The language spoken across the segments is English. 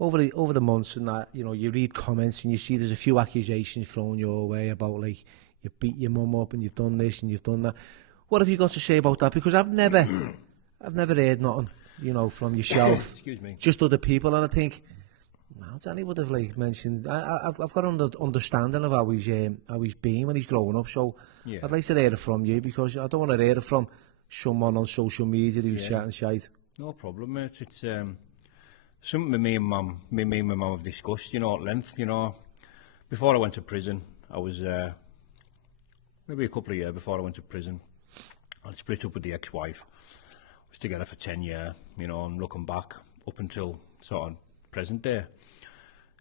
over the months and that, you know, you read comments and you see there's a few accusations thrown your way about, like, you beat your mum up and you've done this and you've done that. What have you got to say about that? Because I've never heard nothing, you know, from yourself. Excuse me. Just other people, and I think, no, Danny would have, like, mentioned. I've got an understanding of how he's been when he's growing up. So Yeah. I'd like to hear it from you, because I don't want to hear it from someone on social media who's chatting shite. No problem, mate. It's something me and my mum have discussed, you know, at length. You know, before I went to prison, I was maybe a couple of years before I went to prison, I split up with the ex-wife. I was together for 10 years, you know, and looking back up until sort of present day,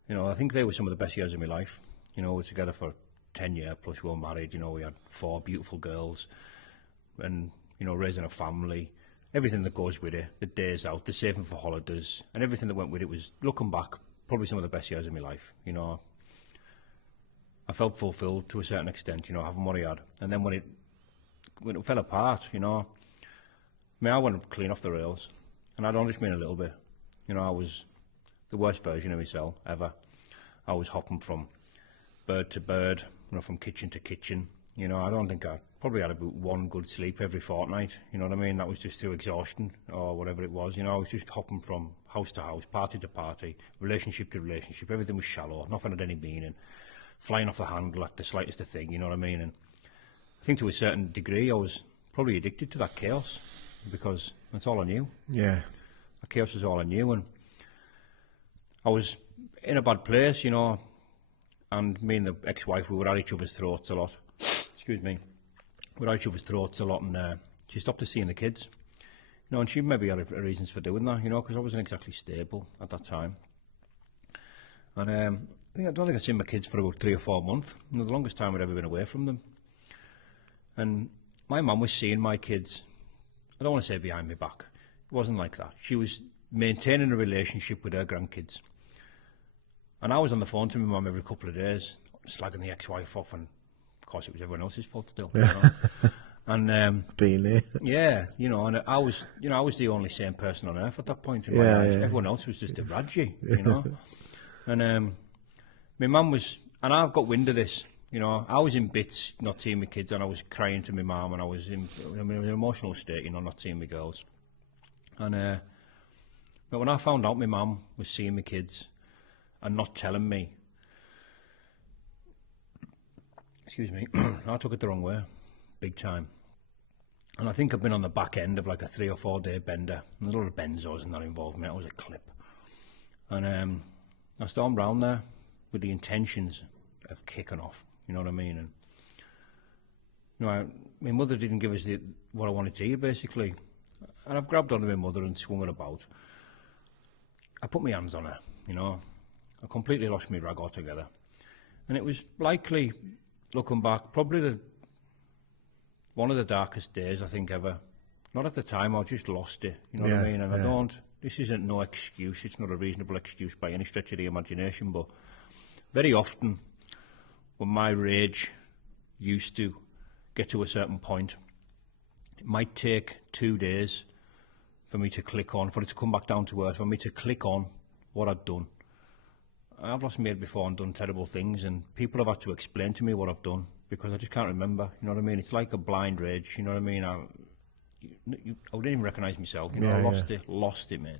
you know, I think they were some of the best years of my life. You know, we were together for 10 years, plus we were married, you know, we had 4 beautiful girls, and, you know, raising a family, everything that goes with it, the days out, the saving for holidays, and everything that went with it was, looking back, probably some of the best years of my life. You know, I felt fulfilled to a certain extent, you know, having what I had. And then when it fell apart, you know, I mean, I went clean off the rails, and I don't just mean a little bit. You know, I was the worst version of myself ever. I was hopping from bird to bird, you know, from kitchen to kitchen. You know, I don't think I probably had about 1 good sleep every fortnight. You know what I mean? That was just through exhaustion or whatever it was. You know, I was just hopping from house to house, party to party, relationship to relationship. Everything was shallow, nothing had any meaning. Flying off the handle at the slightest of thing, you know what I mean? And I think to a certain degree I was probably addicted to that chaos, because that's all I knew. Yeah. That chaos was all I knew, and I was in a bad place, you know, and me and the ex-wife, we were at each other's throats a lot. Excuse me. We were at each other's throats a lot, and she stopped us seeing the kids. You know, and she maybe had reasons for doing that, you know, because I wasn't exactly stable at that time. And I don't think I'd seen my kids for about 3 or 4 months. You know, the longest time I'd ever been away from them. And my mum was seeing my kids, I don't want to say behind my back. It wasn't like that. She was maintaining a relationship with her grandkids. And I was on the phone to my mum every couple of days, slagging the ex-wife off, and of course it was everyone else's fault still. You know? And being there. yeah, you know, and I was the only sane person on earth at that point in my life. Yeah. Everyone else was just a Raji, you know. And my mum was, and I've got wind of this, you know, I was in bits not seeing my kids, and I was crying to my mum, and I was in an emotional state, you know, not seeing my girls. And but when I found out my mum was seeing my kids and not telling me, excuse me, I took it the wrong way, big time. And I think I've been on the back end of like a 3 or 4 day bender. There's a lot of benzos and that involved me. That was a clip. And I stormed round there with the intentions of kicking off, you know what I mean? And you know, my mother didn't give us what I wanted to hear, basically. And I've grabbed onto my mother and swung her about. I put my hands on her, you know. I completely lost my rag altogether. And it was likely, looking back, probably one of the darkest days I think ever. Not at the time, I just lost it, you know what I mean? And I don't, this isn't no excuse, it's not a reasonable excuse by any stretch of the imagination, but very often when my rage used to get to a certain point, it might take 2 days for me to click on, for it to come back down to earth, for me to click on what I'd done. I've lost my head before and done terrible things, and people have had to explain to me what I've done, because I just can't remember, you know what I mean? It's like a blind rage, you know what I mean? I didn't even recognise myself, you know, I lost it, mate.